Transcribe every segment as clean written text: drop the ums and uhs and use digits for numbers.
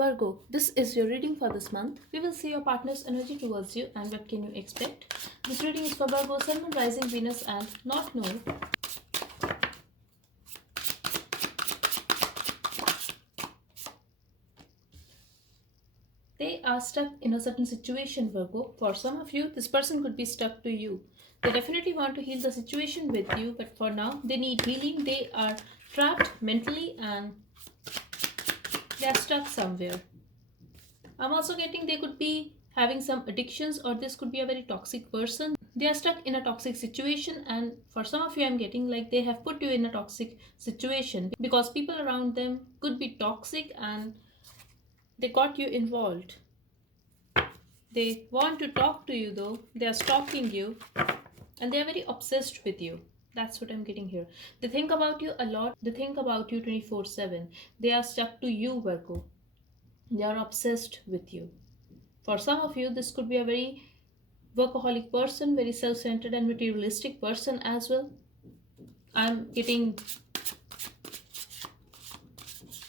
Virgo, this is your reading for this month. We will see your partner's energy towards you and what can you expect. This reading is for Virgo, Sun, Moon, Rising, Venus, and North Node. They are stuck in a certain situation, Virgo. For some of you, this person could be stuck to you. They definitely want to heal the situation with you, but for now, they need healing. They are trapped mentally and they are stuck somewhere. I'm also getting they could be having some addictions, or this could be a very toxic person. They are stuck in a toxic situation, and for some of you, I'm getting like they have put you in a toxic situation because people around them could be toxic and they got you involved. They want to talk to you though, they are stalking you, and they are very obsessed with you. That's what I'm getting here. They think about you a lot, they think about you 24/7. They are stuck to you, Virgo. They are obsessed with you. For some of you, this could be a very workaholic person, very self centered and materialistic person as well. I'm getting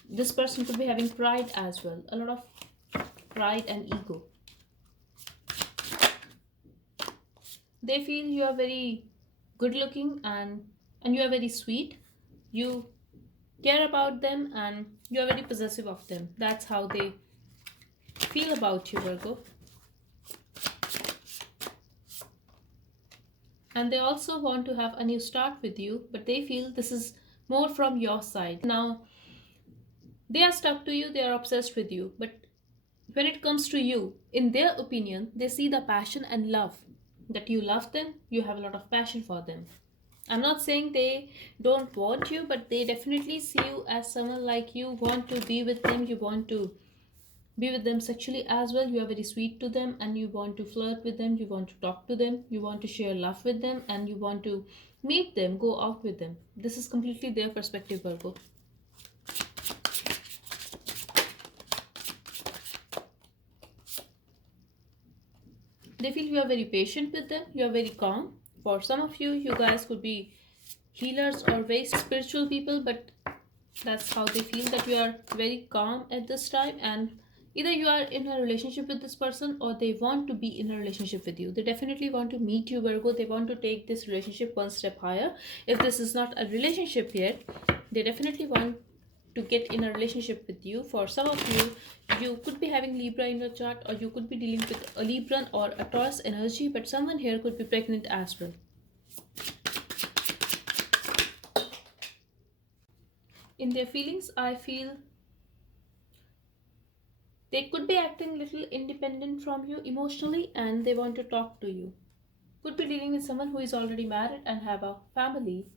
this person could be having pride as well, a lot of pride and ego. They feel you are very good looking and you are very sweet. You care about them and you are very possessive of them. That's how they feel about you, Virgo. And they also want to have a new start with you, but they feel this is more from your side. Now, they are stuck to you, they are obsessed with you, but when it comes to you, in their opinion, they see the passion and love that you love them, you have a lot of passion for them. I'm not saying they don't want you, but they definitely see you as someone like you want to be with them, you want to be with them sexually as well. You are very sweet to them and you want to flirt with them, you want to talk to them, you want to share love with them, and you want to meet them, go out with them. This is completely their perspective, Virgo. They feel you are very patient with them, you are very calm. For some of you, you guys could be healers or very spiritual people, but that's how they feel that you are very calm at this time, and either you are in a relationship with this person or they want to be in a relationship with you. They definitely want to meet you, Virgo. They want to take this relationship one step higher. If this is not a relationship yet, they definitely want to get in a relationship with you. For some of you, you could be having Libra in your chart, or you could be dealing with a Libran or a Taurus energy, but someone here could be pregnant as well. In their feelings, I feel they could be acting little independent from you emotionally and they want to talk to you. Could be dealing with someone who is already married and have a family.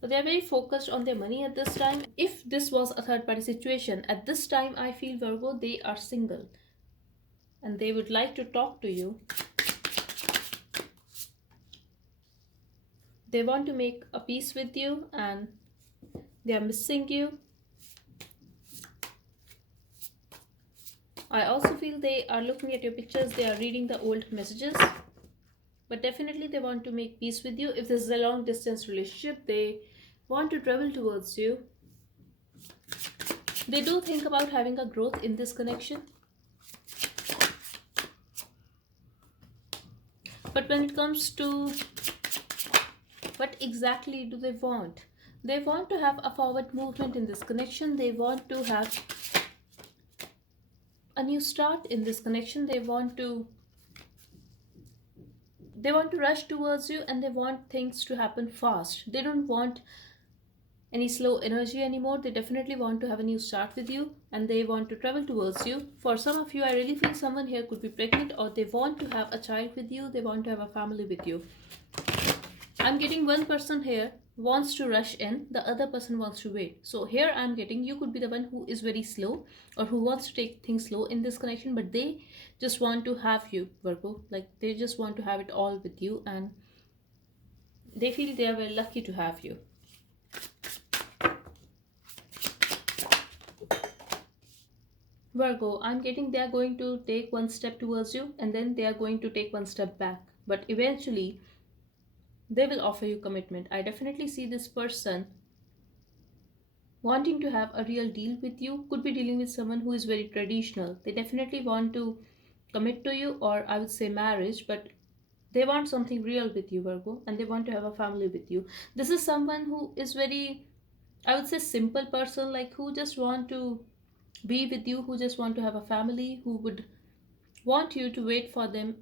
But they are very focused on their money at this time. If this was a third party situation, at this time I feel, Virgo, they are single and they would like to talk to you. They want to make a peace with you and they are missing you. I also feel they are looking at your pictures, they are reading the old messages. But definitely they want to make peace with you. If this is a long distance relationship, they want to travel towards you. They do think about having a growth in this connection. But when it comes to what exactly do they want? They want to have a forward movement in this connection. They want to have a new start in this connection. They want to rush towards you and they want things to happen fast. They don't want any slow energy anymore. They definitely want to have a new start with you and they want to travel towards you. For some of you, I really feel someone here could be pregnant or they want to have a child with you. They want to have a family with you. I'm getting one person here wants to rush in, the other person wants to wait. So here I'm getting you could be the one who is very slow or who wants to take things slow in this connection, but they just want to have you, Virgo. Like they just want to have it all with you and they feel they are very lucky to have you. Virgo, I'm getting they are going to take one step towards you and then they are going to take one step back. But eventually, they will offer you commitment. I definitely see this person wanting to have a real deal with you. Could be dealing with someone who is very traditional. They definitely want to commit to you, or I would say marriage, but they want something real with you, Virgo, and they want to have a family with you. This is someone who is very, I would say, simple person, like who just want to be with you, who just want to have a family, who would want you to wait for them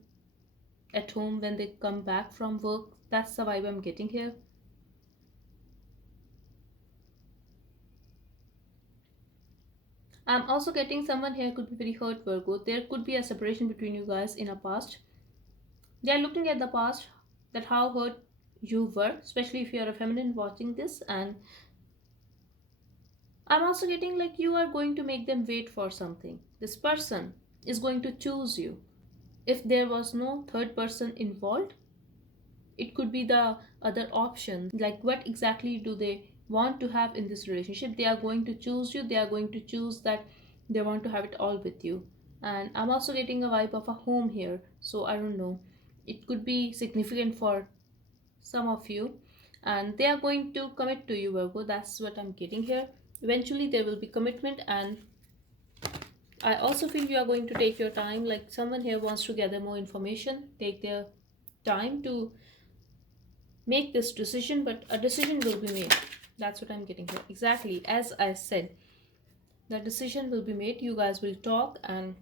at home when they come back from work. That's the vibe I'm getting here. I'm also getting someone here could be very hurt, Virgo. There could be a separation between you guys in a past. They are looking at the past, that how hurt you were, especially if you are a feminine watching this. And I'm also getting like you are going to make them wait for something. This person is going to choose you. If there was no third person involved, it could be the other option. Like, what exactly do they want to have in this relationship? They are going to choose you, they are going to choose that they want to have it all with you. And I'm also getting a vibe of a home here, so I don't know. It could be significant for some of you, and they are going to commit to you, Virgo. That's what I'm getting here. Eventually there will be commitment, and I also feel you are going to take your time. Like, someone here wants to gather more information, take their time to make this decision, but a decision will be made. That's what I'm getting here. Exactly as I said, the decision will be made. You guys will talk, and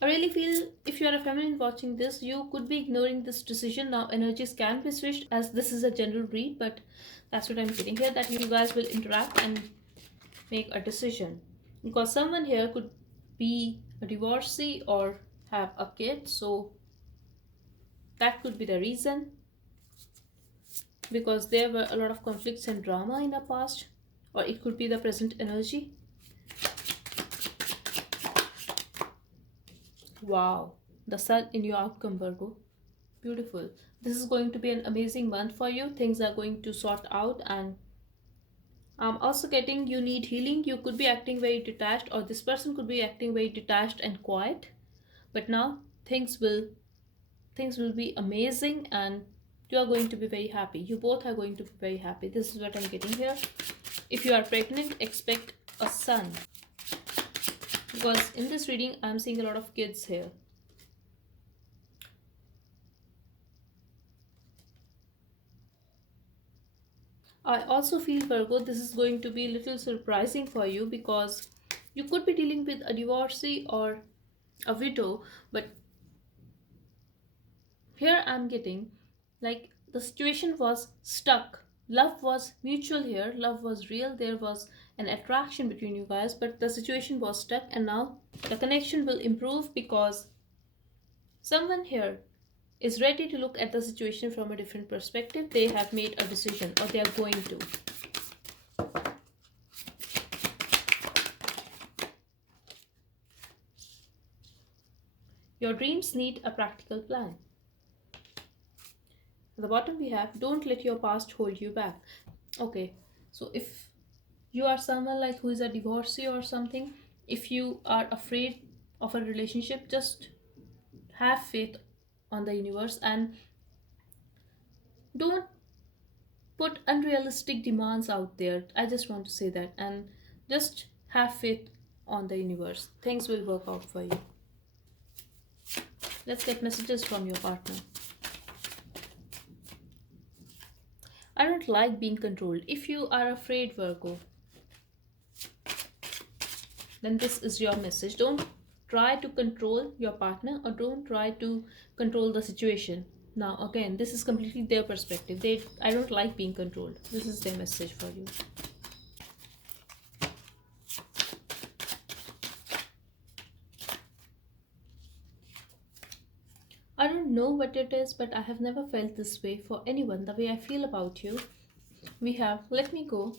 I really feel if you are a feminine watching this, you could be ignoring this decision. Now, energies can be switched as this is a general read, but that's what I'm getting here, that you guys will interact and make a decision. Because someone here could be a divorcee or have a kid, so that could be the reason. Because there were a lot of conflicts and drama in the past, or it could be the present energy. Wow, the sun in your outcome, Virgo. Beautiful. This is going to be an amazing month for you. Things are going to sort out, and I'm also getting you need healing. You could be acting very detached, or this person could be acting very detached and quiet. But now things will be amazing, and you are going to be very happy. You both are going to be very happy. This is what I'm getting here. If you are pregnant, expect a son. Because in this reading, I'm seeing a lot of kids here. I also feel, Virgo, this is going to be a little surprising for you, because you could be dealing with a divorcee or a widow, but here I'm getting like the situation was stuck. Love was mutual here, love was real, there was an attraction between you guys, but the situation was stuck, and now the connection will improve because someone here is ready to look at the situation from a different perspective. They have made a decision, or they are going to. Your dreams need a practical plan. At the bottom we have, don't let your past hold you back. Okay, so if you are someone like who is a divorcee or something, if you are afraid of a relationship, just have faith on the universe and don't put unrealistic demands out there. I just want to say that, and just have faith on the universe. Things will work out for you. Let's get messages from your partner. I don't like being controlled. If you are afraid, Virgo, then this is your message. Don't try to control your partner, or don't try to control the situation. Now again, this is completely their perspective. I don't like being controlled. This is their message for you. I don't know what it is, but I have never felt this way for anyone, the way I feel about you. We have let me go.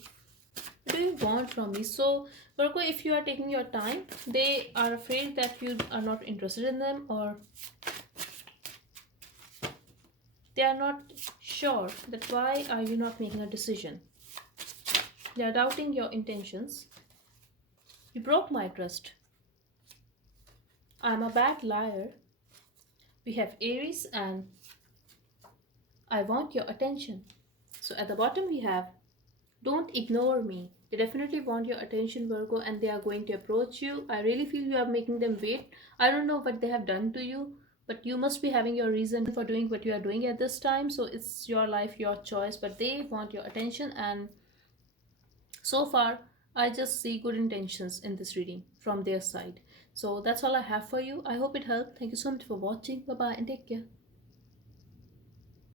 What do you want from me? So, Virgo, if you are taking your time, they are afraid that you are not interested in them, or they are not sure that why are you not making a decision. They are doubting your intentions. You broke my trust. I'm a bad liar. We have Aries, and I want your attention. So at the bottom we have, Don't ignore me. They definitely want your attention, Virgo, and they are going to approach you. I really feel you are making them wait. I don't know what they have done to you, but you must be having your reason for doing what you are doing at this time. So it's your life, your choice, but they want your attention. And so far, I just see good intentions in this reading from their side. So that's all I have for you. I hope it helped. Thank you so much for watching. Bye bye and take care.